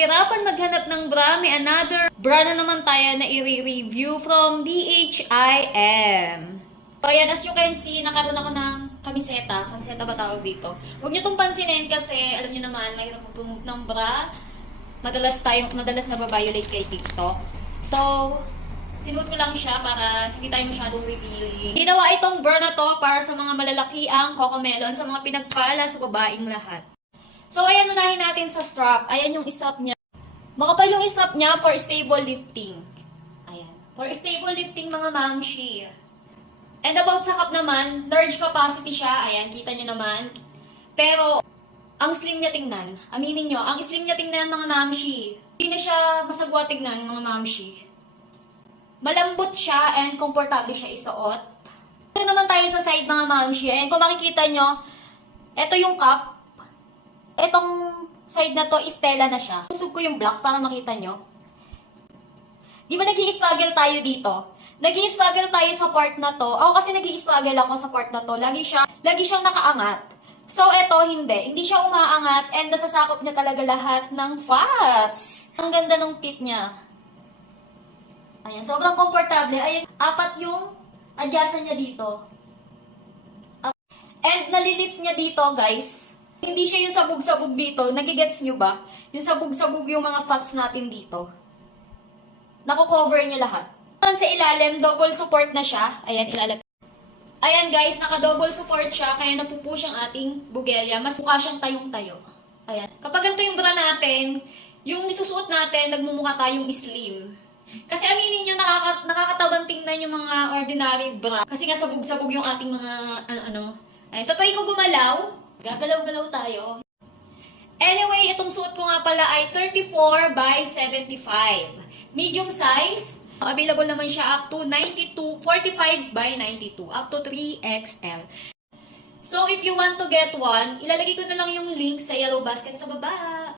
nahihirapan maghanap ng bra, may another bra na naman tayo na i-review from DHIM. So, ayan, as you can see, nakaroon ako ng kamiseta. Kamiseta ba tawag dito? Huwag nyo itong pansinin kasi, alam nyo naman, mahirap mag-promote ng bra. Madalas nababiolate kay TikTok. So, sinuot ko lang siya para hindi tayo masyadong revealing. Ginawa itong bra na to para sa mga malalakiang cocomelon, sa mga pinagpala sa babaeng lahat. So, ayan, unahin natin sa strap. Ayan yung strap niya. Makapal yung strap niya for stable lifting. Ayan. For stable lifting, mga mamshi. And about sa cup naman, large capacity siya. Ayan, kita niyo naman. Pero, ang slim niya tingnan. Aminin nyo, ang slim niya tingnan, mga mamshi. Hindi na siya masagwa tingnan, mga mamshi. Malambot siya and komportable siya isuot. Ito naman tayo sa side, mga mamshi. Ayan, kung makikita nyo, ito yung cup. Etong side na to, Stella na siya. Usog ko yung black para makita nyo. Di ba nag-i-struggle tayo dito? Nag-i-struggle tayo sa part na to. Ako kasi nag-i-struggle ako sa part na to. Lagi siyang nakaangat. So, eto hindi. Hindi siya umaangat and nasasakop niya talaga lahat ng fats. Ang ganda ng fit niya. Ayan, sobrang komportable. Ayan, 4 yung adjustan niya dito. And nalilift niya dito, guys. Hindi siya yung sabog-sabog dito. Nagigets nyo ba? Yung sabog-sabog yung mga fats natin dito. Nako-cover niya lahat. Sa ilalim, double support na siya. Ayan, ilalim. Ayan guys, naka-double support siya. Kaya napupush ang ating bugelya. Mas mukha siyang tayong-tayo. Ayan. Kapag ganito yung bra natin, yung nisusuot natin, nagmumukha tayong slim. Kasi aminin nyo, nakakatabang tingnan yung mga ordinary bra. Kasi nga sabog-sabog yung ating mga Ayan, tatry ko gumalaw. Gagalaw-galaw tayo. Anyway, itong suot ko nga pala ay 34 by 75. Medium size. Available naman siya up to 45 by 92. Up to 3XL. So, if you want to get one, ilalagay ko na lang yung link sa yellow basket sa baba.